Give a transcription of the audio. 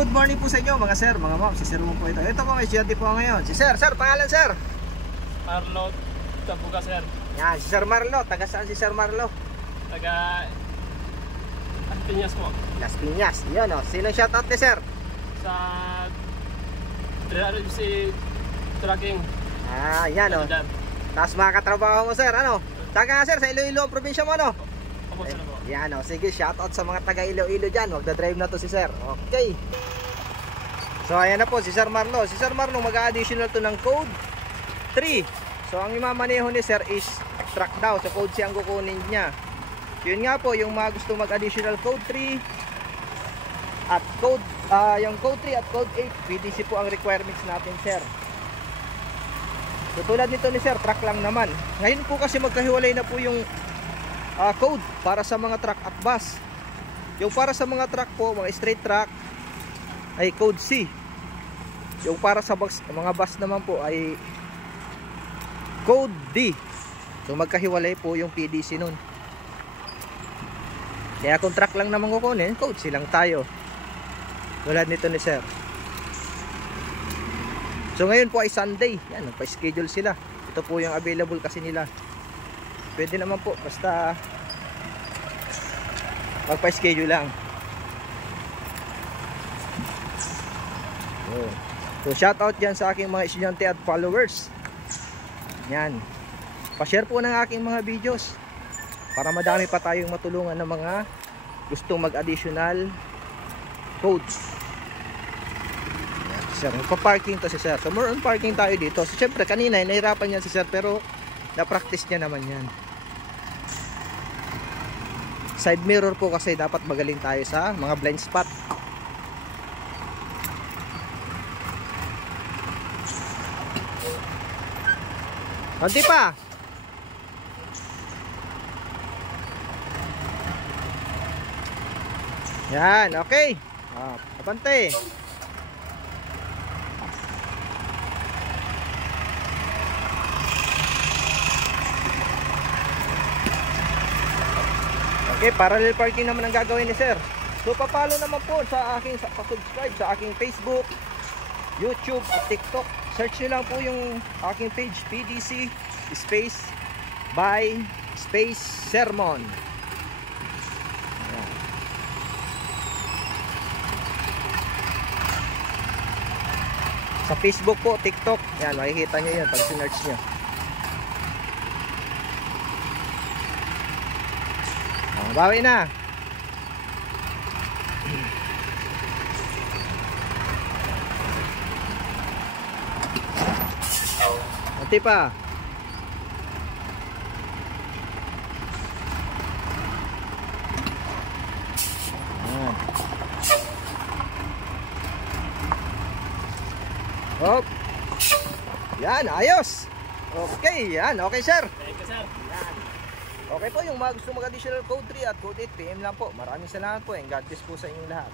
good morning po sa inyo mga sir, mga ma'am. Si Sir mo po ito. Ito po ang estudyante po ngayon. Si Sir, pangalan Sir? Marlo Tabuga, sir. Yan, si Sir Marlo. Taga saan si Sir Marlo? Taga Las Piñas po. Las Piñas. Yun o. Sino shoutout ni Sir? Sa si Tracking. Yan o. Tapos mga katrabaho mo Sir, ano? Taga Sir, sa Iloilo ang probinsya mo, ano? Opo, sir po. Yan o. Sige, shoutout sa mga taga Iloilo dyan. Magdadrive na to si Sir. Okay. So ayan na po si Sir Marlo. Si Sir Marlo mag-additional to ng code 3. So ang imamaneho ni Sir is truck daw. So code C ang kukunin niya. Yun nga po, yung mga gusto mag-additional code 3 at code yung code 3 at code 8, PDC po ang requirements natin Sir. So tulad nito ni Sir, truck lang naman. Ngayon po kasi magkahiwalay na po yung code para sa mga truck at bus. Yung para sa mga truck po, mga straight truck, ay code C. Yung para sa mga bus naman po ay code D. So magkahiwalay po yung PDC nun. Kaya kung truck lang naman kukunin, code C lang tayo. Tulad nito ni Sir. So ngayon po ay Sunday. Yan, nagpa-schedule sila. Ito po yung available kasi nila. Pwede naman po, basta magpa-schedule lang. So shout out dyan sa aking mga estudyante at followers. Yan. Pa-share po ng aking mga videos para madami pa tayong matulungan ng mga gustong mag-additional codes. Sir, magpa-parking to si Sir. So more on parking tayo dito. So syempre kanina nahirapan yan si Sir pero na-practice niya naman yan. Side mirror po kasi dapat magaling tayo sa mga blind spot. Konti pa. Yan, okay. Kapante. Okay, parallel parking naman ang gagawin ni Sir. So papalo naman po sa aking pa-subscribe sa aking Facebook, YouTube at TikTok. Search nyo lang po yung aking page, PDC space by space sermon. Ayan. Sa Facebook po, TikTok, yan, makikita nyo yun pag sinearch nyo. Bawi na. Kunti pa. Hop. Yan, ayos. Okay, yan. Okay, Sir. Thank you, sir. Yan. Okay po, yung mga gusto mag-additional code 3 at code 8, PM lang po. Maraming salamat po and God bless po sa inyong lahat.